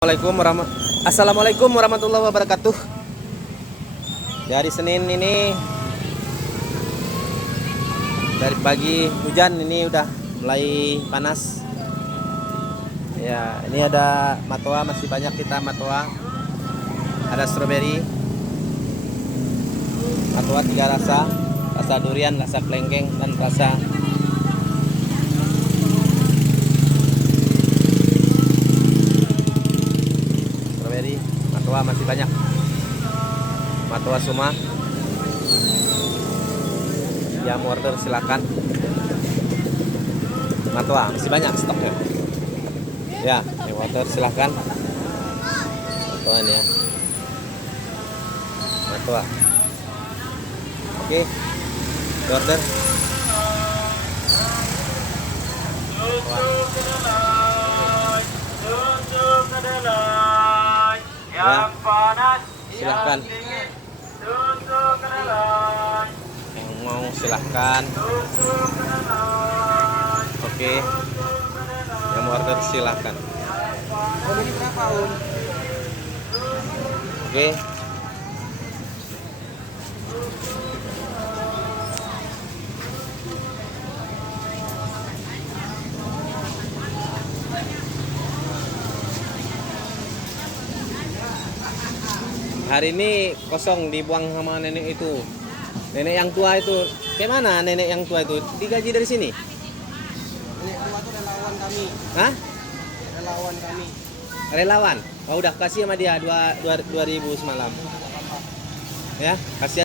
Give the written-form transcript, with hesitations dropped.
Assalamualaikum warahmatullahi wabarakatuh. Di hari Senin ini dari pagi hujan, ini udah mulai panas. Ya, ini ada matoa, masih banyak kita matoa. Ada stroberi. Matoa 3 rasa, rasa durian, rasa kelengkeng, dan rasa matoa masih banyak. Matoa semua. Yang mau order silakan. Matoa masih banyak stoknya. Ya, yang order silakan. Matoa ini ya. Matoa. Oke. Order. Ya, silahkan. Yang mau silahkan. Oke. Yang mau order silahkan. Oke. Hari ini kosong, dibuang sama nenek itu. Nenek yang tua itu. Kayak mana nenek yang tua itu? Digaji dari sini? Nenek tua itu relawan kami. Hah? Relawan kami. Relawan? Oh, udah kasih sama dia 2.000 semalam. Ya, kasih.